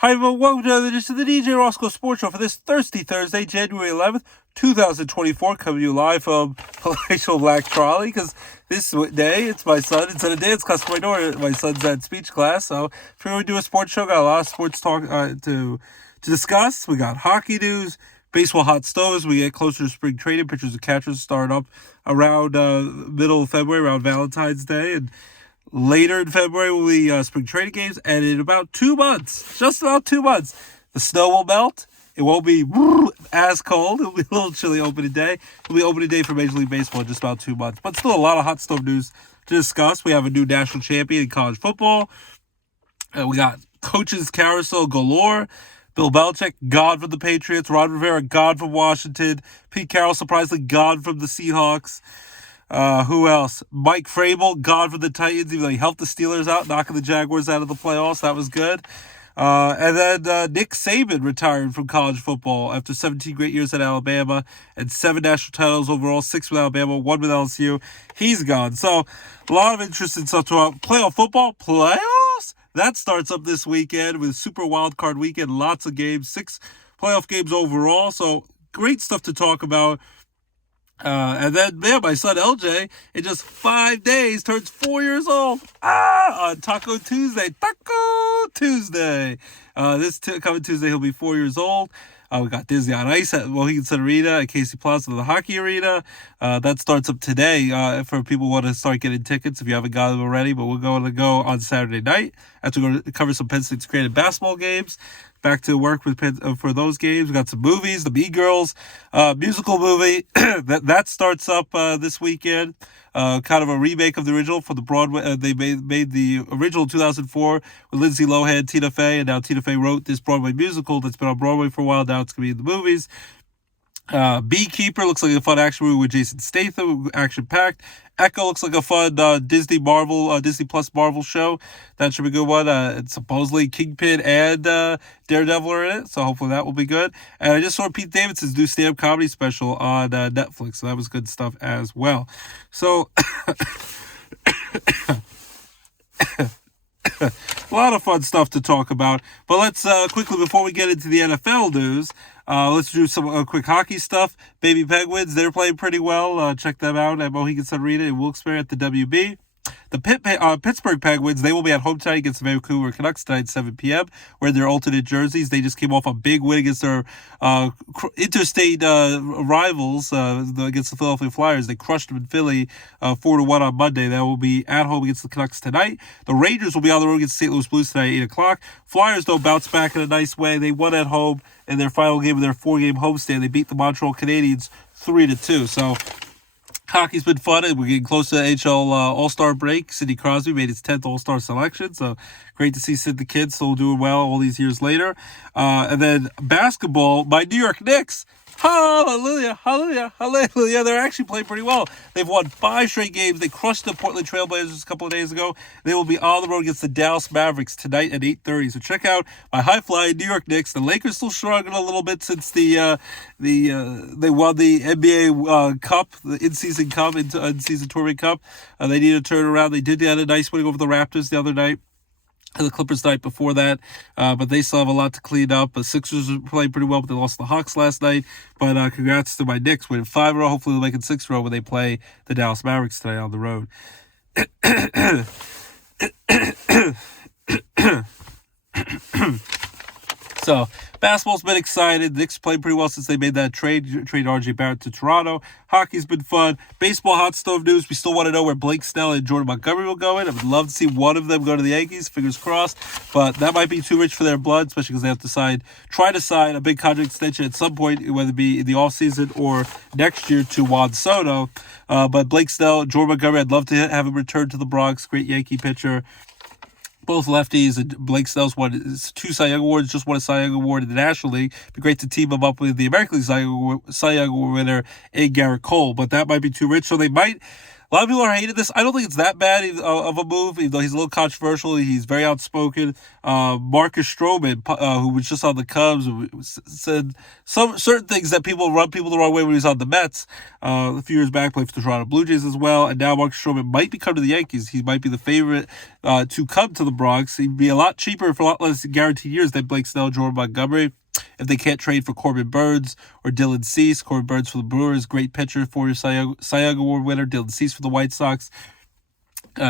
Hi, everyone. Welcome to another edition of the DJ Roscoe Sports Show for this Thursday, January 11th, 2024. Coming to you live from Palatial Black Trolley, because this day, it's my son. Instead of dance class for my daughter, my son's at speech class. So, if we're going to do a sports show, got a lot of sports talk to discuss. We got hockey news, baseball hot stoves. We get closer to spring training. Pitchers and catchers start up around middle of February, around Valentine's Day. And later in February will be spring training games, and in about 2 months, just about 2 months, the snow will melt. It won't be as cold. It'll be a little chilly opening day. It'll be opening day for Major League Baseball in just about 2 months. But still a lot of hot stove news to discuss. We have a new national champion in college football. We got coaches carousel galore. Bill Belichick, gone from the Patriots. Ron Rivera, gone from Washington. Pete Carroll, surprisingly, gone from the Seahawks. Who else? Mike Vrabel, gone from the Titans, even though he helped the Steelers out, knocking the Jaguars out of the playoffs. That was good. And then Nick Saban retired from college football after 17 great years at Alabama and 7 national titles overall, 6 with Alabama, 1 with LSU. He's gone. So a lot of interesting stuff to playoff football. Playoffs? That starts up this weekend with Super Wildcard weekend. Lots of games, 6 playoff games overall. So great stuff to talk about. And then, man, my son LJ, in just 5 days, turns 4 years old. On Taco Tuesday. This coming Tuesday, he'll be 4 years old. We got Disney on Ice at Mohegan Sun Arena at Casey Plaza, the hockey arena. That starts up today for people who want to start getting tickets if you haven't got them already. But we're going to go on Saturday night after we go to cover some Penn State's creative basketball games. Back to work with for those games. We got some movies, the Mean Girls musical movie that starts up this weekend. Kind of a remake of the original for the Broadway. They made the original 2004 with Lindsay Lohan, Tina Fey, and now Tina Fey wrote this Broadway musical that's been on Broadway for a while. Now it's going to be in the movies. Beekeeper looks like a fun action movie with Jason Statham, action-packed. Echo looks like a fun Disney Plus Marvel show. That should be a good one. It's supposedly Kingpin and Daredevil are in it, so hopefully that will be good. And I just saw Pete Davidson's new stand-up comedy special on Netflix, so that was good stuff as well. So a lot of fun stuff to talk about. But let's quickly, before we get into the NFL news, let's do some quick hockey stuff. Baby Penguins, they're playing pretty well. Check them out at Mohegan Sun Arena in Wilkes-Barre at the WB. The Pittsburgh Penguins, they will be at home tonight against the Vancouver Canucks tonight at 7 p.m. wearing their alternate jerseys. They just came off a big win against their interstate rivals against the Philadelphia Flyers. They crushed them in Philly 4-1 on Monday. That will be at home against the Canucks tonight. The Rangers will be on the road against the St. Louis Blues tonight at 8 o'clock. Flyers, though, bounce back in a nice way. They won at home in their final game of their 4-game homestand. They beat the Montreal Canadiens 3-2. So hockey's been fun, and we're getting close to the NHL All-Star break. Sidney Crosby made his 10th All-Star selection, so great to see Sid the Kid still doing well all these years later. And then basketball, my New York Knicks, hallelujah, hallelujah, hallelujah. They're actually playing pretty well. They've won 5 straight games. They crushed the Portland Trailblazers a couple of days ago. They will be on the road against the Dallas Mavericks tonight at 8:30. So check out my high-flying New York Knicks. The Lakers still struggling a little bit since they won the NBA Cup, the in-season tournament cup. They need to turn around. They did get a nice win over the Raptors the other night. The Clippers night before that, but they still have a lot to clean up. The Sixers are playing pretty well, but they lost the Hawks last night. But congrats to my Knicks, winning 5 in a row. Hopefully they'll make it 6 in a row when they play the Dallas Mavericks tonight on the road. So basketball's been excited. The Knicks played pretty well since they made that trade RJ Barrett to Toronto. Hockey's been fun. Baseball hot stove news. We still want to know where Blake Snell and Jordan Montgomery will go in. I would love to see one of them go to the Yankees. Fingers crossed. But that might be too rich for their blood, especially because they have to try to sign a big contract extension at some point, whether it be in the offseason or next year, to Juan Soto. But Blake Snell, Jordan Montgomery, I'd love to have him return to the Bronx. Great Yankee pitcher. Both lefties, and Blake Snell's won 2 Cy Young Awards, just won a Cy Young Award in the National League. It'd be great to team him up with the American League Cy Young Award winner, Garrett Cole, but that might be too rich. So they might A lot of people are hating this. I don't think it's that bad of a move, even though he's a little controversial. He's very outspoken. Marcus Stroman, who was just on the Cubs, said some certain things that rub people the wrong way when he was on the Mets. A few years back, played for the Toronto Blue Jays as well. And now Marcus Stroman might be coming to the Yankees. He might be the favorite to come to the Bronx. He'd be a lot cheaper for a lot less guaranteed years than Blake Snell, Jordan Montgomery. If they can't trade for Corbin Burns or Dylan Cease, Corbin Burns for the Brewers, great pitcher, four-year Cy Young Award winner. Dylan Cease for the White Sox.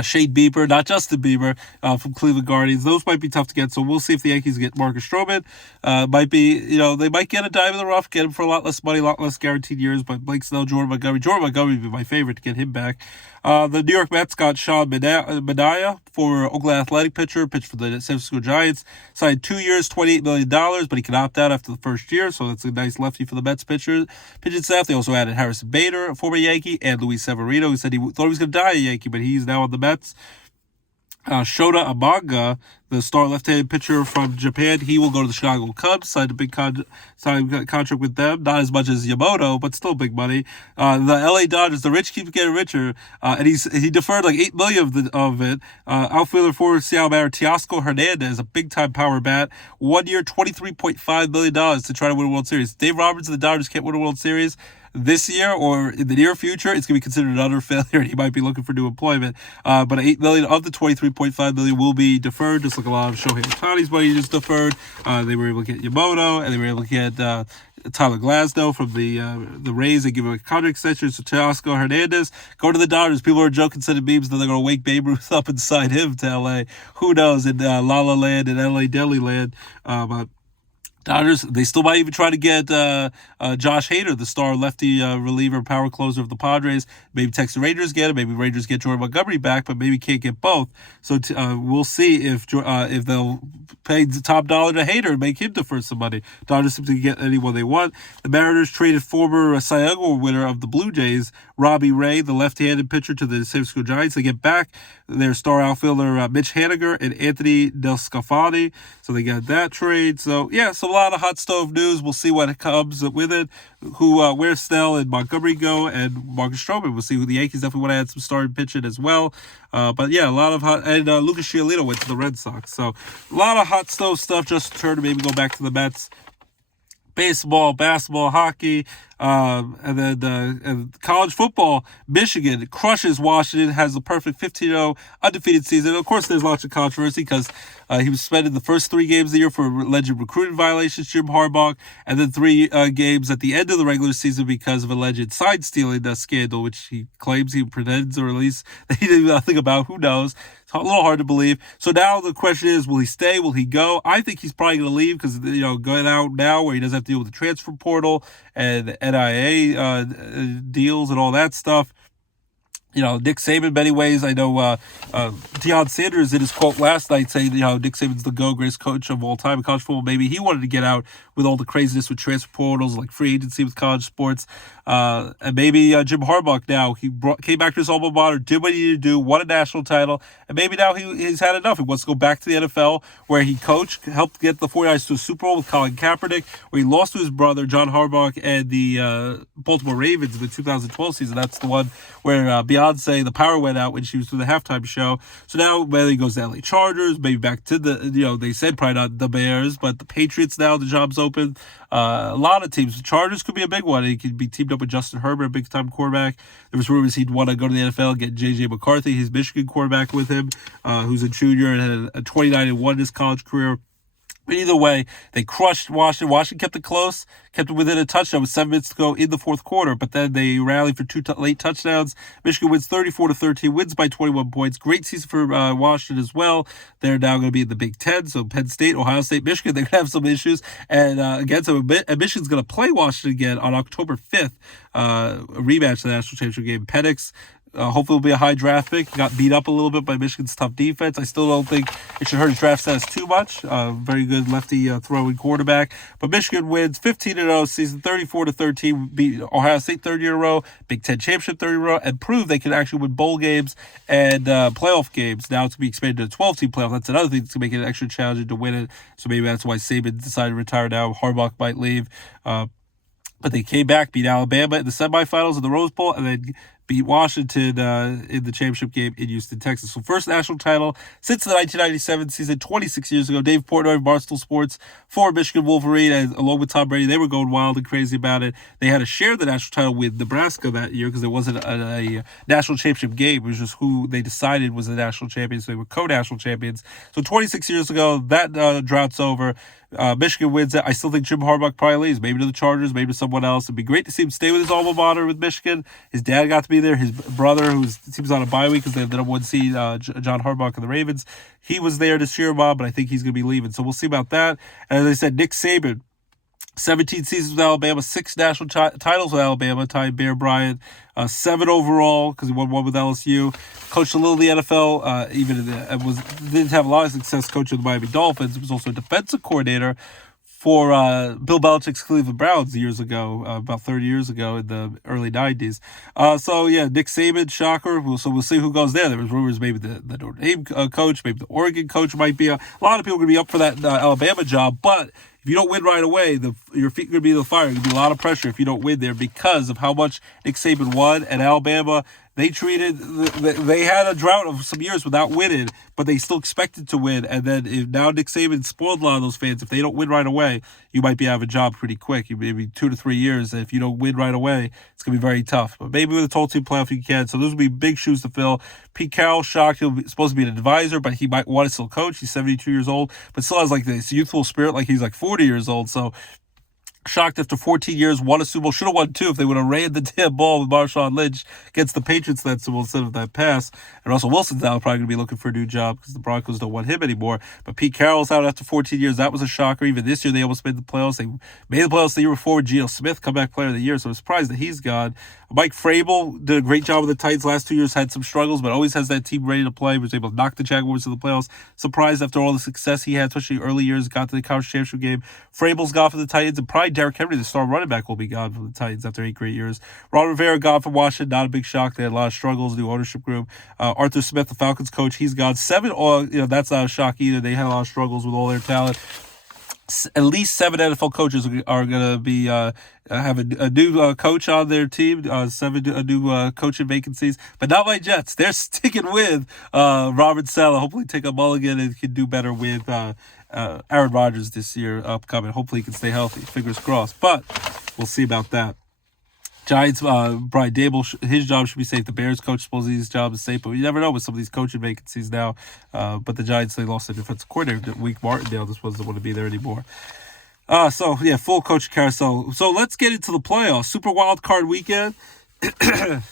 Shane Bieber, not Justin Bieber, from Cleveland Guardians. Those might be tough to get, so we'll see if the Yankees get Marcus Stroman. Might be, they might get a dime in the rough, get him for a lot less money, a lot less guaranteed years, but Blake Snell, Jordan Montgomery would be my favorite to get him back. The New York Mets got Sean Manaea, former Oakland Athletic pitcher, pitched for the San Francisco Giants, signed 2 years, $28 million, but he can opt out after the first year, so that's a nice lefty for the Mets pitching staff. They also added Harrison Bader, a former Yankee, and Luis Severino, who said he thought he was going to die a Yankee, but he's now on the Mets. Shota Amanga, the star left-handed pitcher from Japan, he will go to the Chicago Cubs, signed a big contract with them, not as much as Yamamoto, but still big money. The LA Dodgers, the rich keep getting richer, and he deferred like $8 million of it. Outfielder for Seattle Mariners, Teoscar Hernandez, a big-time power bat, 1 year, $23.5 million to try to win a World Series. Dave Roberts and the Dodgers can't win a World Series this year or in the near future. It's going to be considered an utter failure, and he might be looking for new employment. But $8 million of the $23.5 million will be deferred, just like a lot of Shohei Ohtani's money just deferred. They were able to get Yamamoto, and they were able to get Tyler Glasnow from the Rays. They give him a contract extension. So Teoscar Hernandez, go to the Dodgers. People are joking, sending memes that they're going to wake Babe Ruth up and sign him to LA. Who knows, in La La Land and LA Deli Land. But Dodgers, they still might even try to get Josh Hader, the star lefty reliever, power closer of the Padres. Maybe Texas Rangers get him. Maybe Rangers get Jordan Montgomery back, but maybe can't get both. So we'll see if they'll pay the top dollar to Hader and make him defer some money. Dodgers seem to get anyone they want. The Mariners traded former Cy Young Award winner of the Blue Jays, Robbie Ray, the left-handed pitcher, to the San Francisco Giants. They get back their star outfielder Mitch Haniger and Anthony DeSclafani. So they got that trade. So yeah, so a lot of hot stove news. We'll see what comes with it. Where Snell and Montgomery go, and Marcus Stroman. We'll see who the Yankees definitely want to add some starting pitching as well. But yeah, a lot of hot, and Lucas Giolito went to the Red Sox. So a lot of hot stove stuff. Just to turn to maybe go back to the Mets. Baseball, basketball, hockey, and then college football. Michigan crushes Washington, has the perfect 15-0 undefeated season. And of course, there's lots of controversy because he was suspended the first 3 games of the year for alleged recruiting violations, Jim Harbaugh, and then 3 games at the end of the regular season because of alleged sign stealing scandal, which he claims he pretends, or at least that he didn't know nothing about. Who knows? It's a little hard to believe. So now the question is, will he stay? Will he go? I think he's probably going to leave because, going out now where he doesn't have to deal with the transfer portal and NIA deals and all that stuff. Nick Saban, in many ways, I know Deion Sanders in his quote last night saying, Nick Saban's the greatest coach of all time in college football. Maybe he wanted to get out with all the craziness with transfer portals, like free agency with college sports. And maybe Jim Harbaugh now, came back to his alma mater, did what he needed to do, won a national title, and maybe now he's had enough. He wants to go back to the NFL, where he coached, helped get the 49ers to a Super Bowl with Colin Kaepernick, where he lost to his brother, John Harbaugh, and the Baltimore Ravens in the 2012 season. That's the one where Beyonce, the power went out when she was doing the halftime show. So now whether he goes to LA Chargers, maybe back to they said probably not the Bears, but the Patriots now, the job's open. A lot of teams. The Chargers could be a big one. He could be teamed up with Justin Herbert, a big-time quarterback. There was rumors he'd want to go to the NFL and get J.J. McCarthy, his Michigan quarterback, with him, who's a junior and had a 29-1 in his college career. But either way, they crushed Washington. Washington kept it close, kept it within a touchdown with 7 minutes to go in the fourth quarter. But then they rallied for 2 late touchdowns. Michigan wins 34-13, wins by 21 points. Great season for Washington as well. They're now going to be in the Big Ten. So Penn State, Ohio State, Michigan, they're going to have some issues. And Michigan's going to play Washington again on October 5th, a rematch of the national championship game. Penix, hopefully will be a high draft pick. He got beat up a little bit by Michigan's tough defense. I still don't think it should hurt his draft status too much. Very good lefty throwing quarterback. But Michigan wins 15-0 season, 34-13, beat Ohio State 3rd year in a row, Big Ten championship 3rd year in a row, and prove they can actually win bowl games and playoff games. Now it's going to be expanded to a 12-team playoff. That's another thing that's going to make it extra challenging to win it. So maybe that's why Saban decided to retire now. Harbaugh might leave. But they came back, beat Alabama in the semifinals of the Rose Bowl, and then beat Washington in the championship game in Houston, Texas. So first national title since the 1997 season, 26 years ago. Dave Portnoy, Barstool Sports, former Michigan Wolverine, and along with Tom Brady, they were going wild and crazy about it. They had to share the national title with Nebraska that year because there wasn't a national championship game. It was just who they decided was the national champion, so they were co-national champions. So 26 years ago, that drought's over. Michigan wins it. I still think Jim Harbaugh probably leaves, maybe to the Chargers, maybe to someone else. It'd be great to see him stay with his alma mater with Michigan. His dad got to be there. His brother, who seems on a bye week because they have the number one seed, John Harbaugh and the Ravens, he was there to cheer him on, but I think he's going to be leaving. So we'll see about that. And as I said, Nick Saban, 17 seasons with Alabama, 6 national titles with Alabama, tying Bear Bryant, 7 overall because he won 1 with LSU. Coached a little in the NFL, didn't have a lot of success coaching the Miami Dolphins. He was also a defensive coordinator for Bill Belichick's Cleveland Browns years ago, about 30 years ago in the early 90s. Nick Saban, shocker. So we'll see who goes there. There was rumors maybe the Notre Dame coach, maybe the Oregon coach might be. A lot of people are going to be up for that Alabama job, but if you don't win right away, your feet are going to be in the fire. There's going to be a lot of pressure if you don't win there because of how much Nick Saban won at Alabama. They had a drought of some years without winning, but they still expected to win. And then now Nick Saban spoiled a lot of those fans. If they don't win right away, you might be out of a job pretty quick. Maybe 2 to 3 years. And if you don't win right away, it's going to be very tough. But maybe with a total team playoff, you can. So those will be big shoes to fill. Pete Carroll, shocked. He'll be supposed to be an advisor, but he might want to still coach. He's 72 years old, but still has like this youthful spirit like he's like 40 years old. So shocked after 14 years, won a Super Bowl. Should have won 2 if they would have ran the damn ball with Marshawn Lynch against the Patriots that Super Bowl instead of that pass. And Russell Wilson's now probably going to be looking for a new job because the Broncos don't want him anymore. But Pete Carroll's out after 14 years. That was a shocker. Even this year, they almost made the playoffs. They made the playoffs the year before with Geno Smith, comeback player of the year. So I'm surprised that he's gone. Mike Vrabel did a great job with the Titans last 2 years, had some struggles, but always has that team ready to play. Was able to knock the Jaguars to the playoffs. Surprised after all the success he had, especially early years, got to the conference championship game. Vrabel's gone for the Titans, and probably Derrick Henry, the star running back, will be gone from the Titans after 8 great years. Ron Rivera gone from Washington, not a big shock. They had a lot of struggles, new ownership group. Arthur Smith, the Falcons coach, he's gone. 7, that's not a shock either. They had a lot of struggles with all their talent. At least 7 NFL coaches are going to be have a new coach on their team. 7 new coaching vacancies, but not my Jets. They're sticking with Robert Saleh. Hopefully, take a mulligan and can do better with Aaron Rodgers this year upcoming. Hopefully, he can stay healthy. Fingers crossed. But we'll see about that. Giants, Brian Dable, his job should be safe. The Bears coach, supposedly his job is safe, but you never know with some of these coaching vacancies now. But the Giants, they lost their defensive coordinator, Wink Martindale. This wasn't want to be there anymore. Full coach carousel. So let's get into the playoffs. Super wild card weekend. The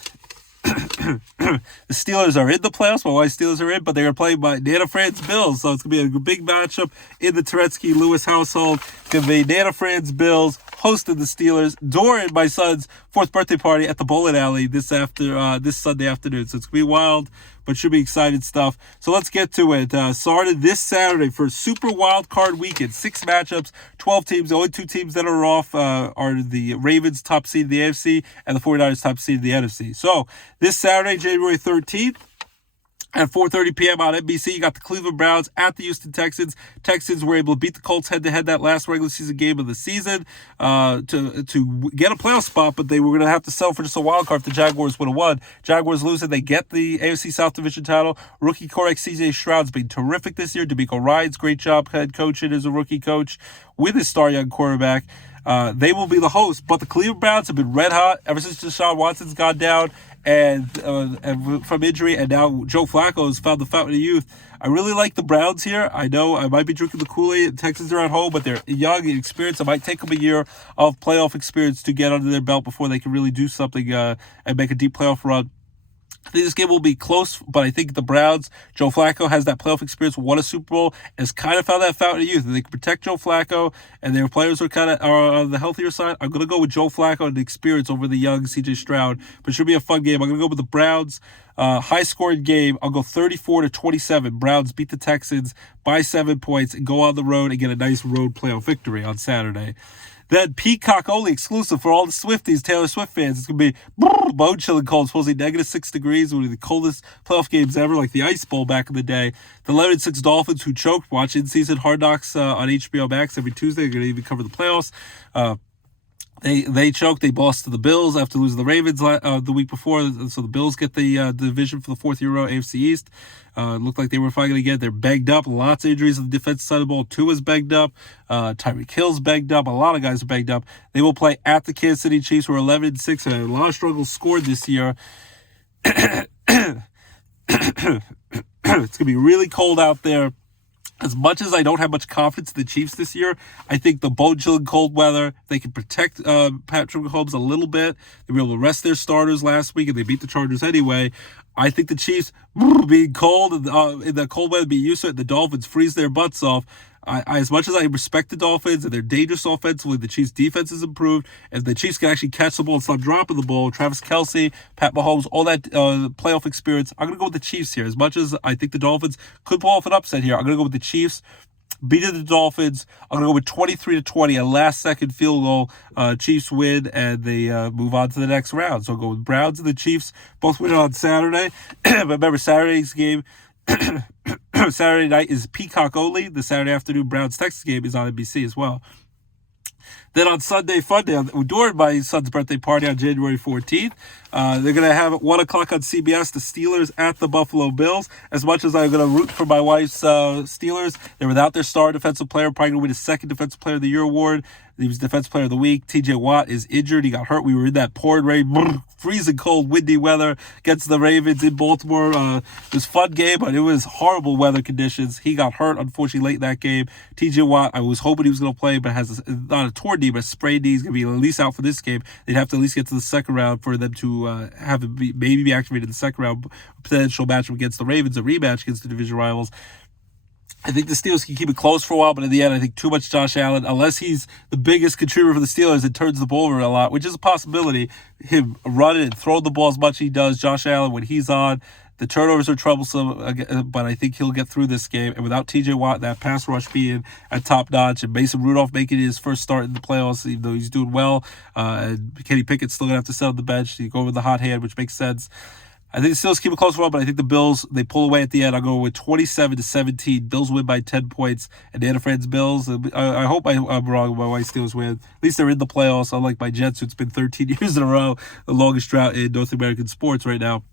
Steelers are in the playoffs. My wife's Steelers are in, but they are playing by Nana Fran's Bills. So it's going to be a big matchup in the Turetsky-Lewis household. It's going to be Nana Fran's Bills hosting the Steelers during my son's 4th birthday party at the bowling alley this Sunday afternoon. So it's going to be wild, but should be exciting stuff. So let's get to it. Started this Saturday for Super Wild Card Weekend. 6 matchups, 12 teams. The only 2 teams that are off are the Ravens, top seed in the AFC, and the 49ers, top seed in the NFC. So this Saturday, January 13th, at 4:30 p.m. on NBC, you got the Cleveland Browns at the Houston Texans. Texans were able to beat the Colts head-to-head that last regular season game of the season to get a playoff spot, but they were going to have to settle for just a wild card if the Jaguars would have won. Jaguars losing, they get the AFC South Division title. Rookie quarterback C.J. Stroud's been terrific this year. DeMeco Ryans, great job head coaching as a rookie coach with his star young quarterback. They will be the host, but the Cleveland Browns have been red hot ever since Deshaun Watson's gone down and from injury, and now Joe Flacco has found the fountain of youth. I really like the Browns here. I know I might be drinking the Kool-Aid. Texans are at home, but they're young and experienced. It might take them a year of playoff experience to get under their belt before they can really do something and make a deep playoff run. I think this game will be close, but I think the Browns, Joe Flacco has that playoff experience, won a Super Bowl, and has kind of found that fountain of youth. And they can protect Joe Flacco, and their players are on the healthier side. I'm going to go with Joe Flacco and the experience over the young C.J. Stroud, but it should be a fun game. I'm going to go with the Browns. High-scoring game. I'll go 34-27. Browns beat the Texans by 7 points and go on the road and get a nice road playoff victory on Saturday. Then Peacock only exclusive for all the Swifties, Taylor Swift fans. It's going to be bone-chilling cold, supposedly -6 degrees, one of the coldest playoff games ever, like the Ice Bowl back in the day. The 11-6 Dolphins, who choked, watch in-season Hard Knocks on HBO Max every Tuesday. They're going to even cover the playoffs. They choked. They lost to the Bills after losing the Ravens the week before. So the Bills get the division for the fourth year in a row, AFC East. Looked like they were finally going to get it. They're begged up. Lots of injuries on the defensive side of the ball. Tua's begged up. Tyreek Hill's begged up. A lot of guys are begged up. They will play at the Kansas City Chiefs, who are 11-6 and had a lot of struggles scored this year. It's going to be really cold out there. As much as I don't have much confidence in the Chiefs this year, I think the bone-chilling cold weather, they can protect Patrick Mahomes a little bit. They were able to rest their starters last week, and they beat the Chargers anyway. I think the Chiefs, being cold, in the cold weather, being used to it, the Dolphins freeze their butts off. As much as I respect the Dolphins and they're dangerous offensively, the Chiefs' defense has improved. If the Chiefs can actually catch the ball and stop dropping the ball, Travis Kelce, Pat Mahomes, all that playoff experience, I'm going to go with the Chiefs here. As much as I think the Dolphins could pull off an upset here, I'm going to go with the Chiefs. Beating the Dolphins, I'm going to go with 23-20, a last-second field goal. Chiefs win, and they move on to the next round. So I'll go with Browns and the Chiefs, both win on Saturday. But remember, Saturday's game... Saturday night is Peacock only. The Saturday afternoon Browns-Texas game is on NBC as well. Then on Sunday, fun day, during my son's birthday party on January 14th, they're going to have at 1 o'clock on CBS, the Steelers at the Buffalo Bills. As much as I'm going to root for my wife's Steelers, they're without their star defensive player, probably going to win his second Defensive Player of the Year award. He was Defensive Player of the Week. TJ Watt is injured. He got hurt. We were in that pouring rain, freezing cold, windy weather against the Ravens in Baltimore. It was a fun game, but it was horrible weather conditions. He got hurt, unfortunately, late in that game. TJ Watt, I was hoping he was going to play, but has not a torn knee, but a sprained knee. He's going to be at least out for this game. They'd have to at least get to the second round for them to have him maybe be activated in the second round. Potential matchup against the Ravens, a rematch against the division rivals. I think the Steelers can keep it close for a while, but in the end, I think too much Josh Allen, unless he's the biggest contributor for the Steelers and turns the ball over a lot, which is a possibility, him running and throwing the ball as much as he does, Josh Allen, when he's on, the turnovers are troublesome, but I think he'll get through this game. And without TJ Watt, that pass rush being at top notch, and Mason Rudolph making his first start in the playoffs, even though he's doing well, and Kenny Pickett's still going to have to sit on the bench. You go with the hot hand, which makes sense. I think the Steelers keep it close for a while, but I think the Bills, they pull away at the end. I'll go with 27-17. Bills win by 10 points. And Anna Fran's Bills, I hope I'm wrong with my white Steelers win. At least they're in the playoffs, unlike my Jets, who it's been 13 years in a row, the longest drought in North American sports right now.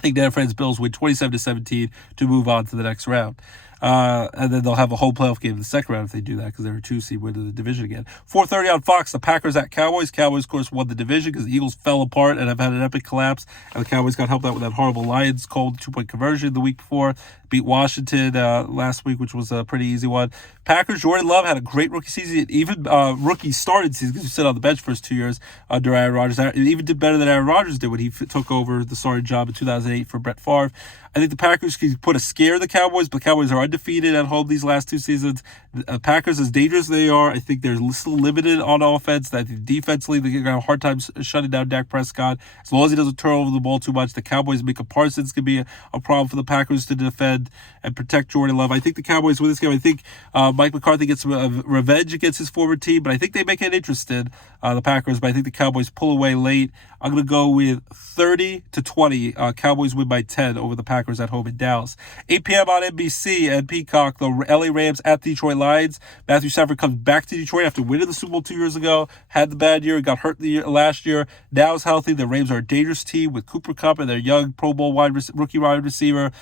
I think Anna Fran's Bills win 27-17 to move on to the next round. And then they'll have a whole playoff game in the second round if they do that, because they're a 2-seed win in the division again. 4:30 on Fox, the Packers at Cowboys. Cowboys, of course, won the division because the Eagles fell apart and have had an epic collapse. And the Cowboys got helped out with that horrible Lions cold 2-point conversion the week before. Beat Washington last week, which was a pretty easy one. Packers, Jordan Love had a great rookie season. Even rookie started season, because he sit on the bench first 2 years under Aaron Rodgers. It even did better than Aaron Rodgers did when he took over the starting job in 2008 for Brett Favre. I think the Packers can put a scare in the Cowboys, but the Cowboys are undefeated at home these last two seasons. The Packers, as dangerous as they are, I think they're still limited on offense. I think defensively, they're going to have a hard time shutting down Dak Prescott. As long as he doesn't turn over the ball too much, the Cowboys, Micah Parsons, can be a problem for the Packers to defend and protect Jordan Love. I think the Cowboys win this game. I think Mike McCarthy gets some revenge against his former team, but I think they make it interested, the Packers, but I think the Cowboys pull away late. I'm going to go with 30-20. Cowboys win by 10 over the Packers at home in Dallas. 8 p.m. on NBC and Peacock, the LA Rams at Detroit Lions. Matthew Stafford comes back to Detroit after winning the Super Bowl 2 years ago. Had the bad year, got hurt last year. Now is healthy. The Rams are a dangerous team with Cooper Kupp and their young Pro Bowl rookie wide receiver.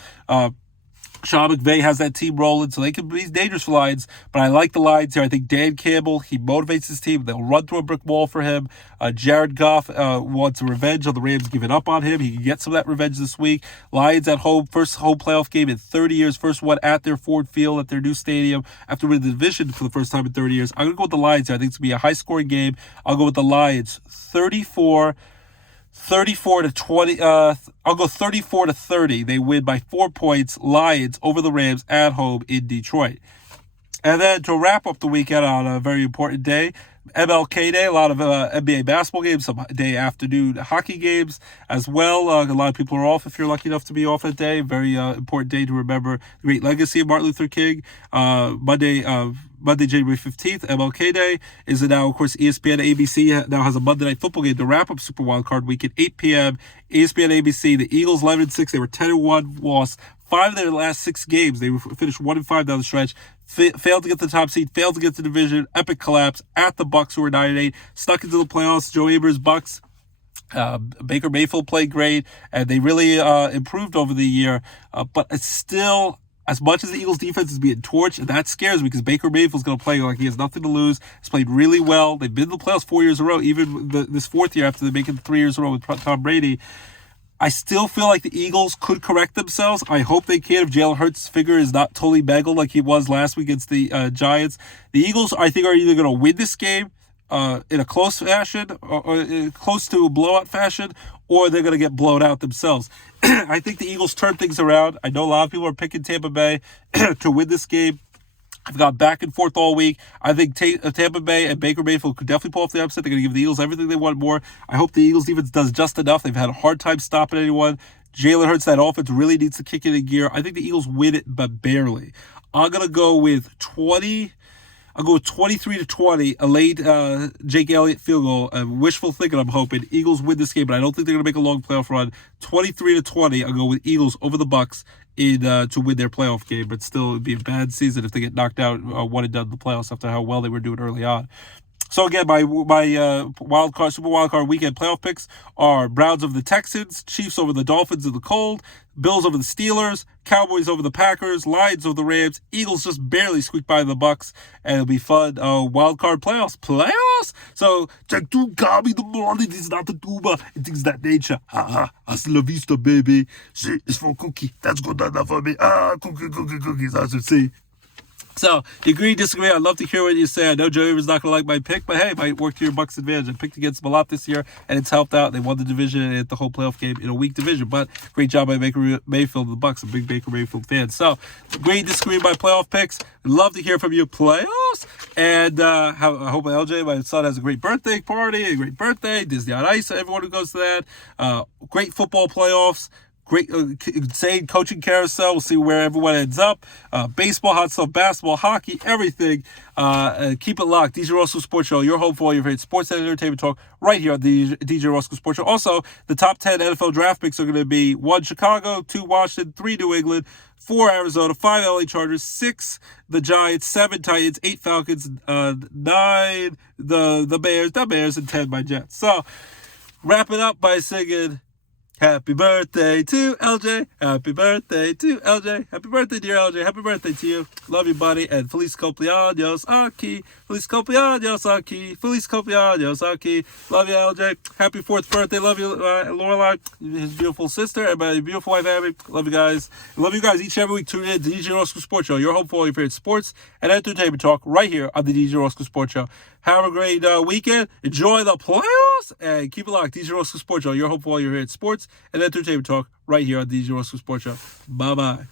Sean McVay has that team rolling, so they can be dangerous for Lions. But I like the Lions here. I think Dan Campbell, he motivates his team. They'll run through a brick wall for him. Jared Goff wants revenge on the Rams giving up on him. He can get some of that revenge this week. Lions at home, first home playoff game in 30 years. First one at their Ford Field, at their new stadium, after winning the division for the first time in 30 years. I'm going to go with the Lions here. I think it's going to be a high-scoring game. I'll go with the Lions 34-20. I'll go 34-30. They win by 4 points. Lions over the Rams at home in Detroit. And then to wrap up the weekend on a very important day, MLK Day, a lot of NBA basketball games, some day afternoon hockey games as well. A lot of people are off if you're lucky enough to be off that day. Very important day to remember the great legacy of Martin Luther King. Monday, January 15th, MLK Day, is now, of course, ESPN ABC now has a Monday Night Football game to wrap up Super Wildcard Week at 8 p.m. ESPN ABC, the Eagles 11-6, they were 10-1, lost 5 of their last 6 games. They finished 1-5 down the stretch. Failed to get the top seed. Failed to get the division. Epic collapse at the Bucks, who were 9-8. Stuck into the playoffs. Joe Abers, Bucks. Baker Mayfield played great, and they really improved over the year. But it's still, as much as the Eagles' defense is being torched, and that scares me because Baker Mayfield's going to play like he has nothing to lose. He's played really well. They've been to the playoffs 4 years in a row, even this 4th year after they make it 3 years in a row with Tom Brady. I still feel like the Eagles could correct themselves. I hope they can if Jalen Hurts' figure is not totally mangled like he was last week against the Giants. The Eagles, I think, are either going to win this game in a close fashion, or close to a blowout fashion, or they're going to get blown out themselves. I think the Eagles turn things around. I know a lot of people are picking Tampa Bay to win this game. I've gone back and forth all week. I think Tampa Bay and Baker Mayfield could definitely pull off the upset. They're going to give the Eagles everything they want more. I hope the Eagles defense does just enough. They've had a hard time stopping anyone. Jalen Hurts, that offense really needs to kick it in gear. I think the Eagles win it, but barely. I'm going to go with 23-20, a late Jake Elliott field goal. Wishful thinking, I'm hoping. Eagles win this game, but I don't think they're going to make a long playoff run. 23-20, I'll go with Eagles over the Bucks to win their playoff game, but still, it would be a bad season if they get knocked out one and done in the playoffs after how well they were doing early on. So again, my Super Wildcard weekend playoff picks are Browns over the Texans, Chiefs over the Dolphins in the cold, Bills over the Steelers, Cowboys over the Packers, Lions over the Rams, Eagles just barely squeaked by the Bucks, and it'll be fun. Wildcard playoffs. So check to Gabi the morning. This is not the tuba. It is that nature. Hasta la vista, baby. See, it's for cookie. That's good enough for me. Cookies. I should say. So, you agree, disagree? I'd love to hear what you say. I know Joe Ever's not going to like my pick, but hey, it might work to your Bucks' advantage. I picked against them a lot this year, and it's helped out. They won the division and the whole playoff game in a weak division, but great job by Baker Mayfield and the Bucks. I'm a big Baker Mayfield fan. So, agree, disagree by playoff picks. I'd love to hear from you, playoffs. And I hope LJ, my son, has a great birthday party, a great birthday. Disney on Ice, everyone who goes to that. Great football playoffs. Great, insane coaching carousel. We'll see where everyone ends up. Baseball, hot stuff, basketball, hockey, everything. Keep it locked. DJ Roscoe Sports Show, your home for all your favorite sports and entertainment talk right here on the DJ Roscoe Sports Show. Also, the top 10 NFL draft picks are going to be 1 Chicago, 2 Washington, 3 New England, 4 Arizona, 5 LA Chargers, 6 the Giants, 7 Titans, 8 Falcons, 9 the Bears, and 10 my Jets. So, wrap it up by singing happy birthday to LJ. Happy birthday to LJ. Happy birthday, dear LJ. Happy birthday to you. Love you, buddy. And feliz cumpleaños aquí. Feliz cumpleaños aquí. Feliz cumpleaños aquí. Love you, LJ. Happy 4th birthday. Love you, Lorelai, his beautiful sister, and my beautiful wife, Abby. Love you guys. Love you guys each and every week. Tune in to DJ Roscoe Sports Show, your home for all your favorite sports and entertainment talk right here on the DJ Roscoe Sports Show. Have a great weekend. Enjoy the playoffs. And keep it locked. DJ Roscoe Sports Show, your home for all your favorite sports and entertainment talk right here on DJ Roscoe Sports Show. Bye-bye.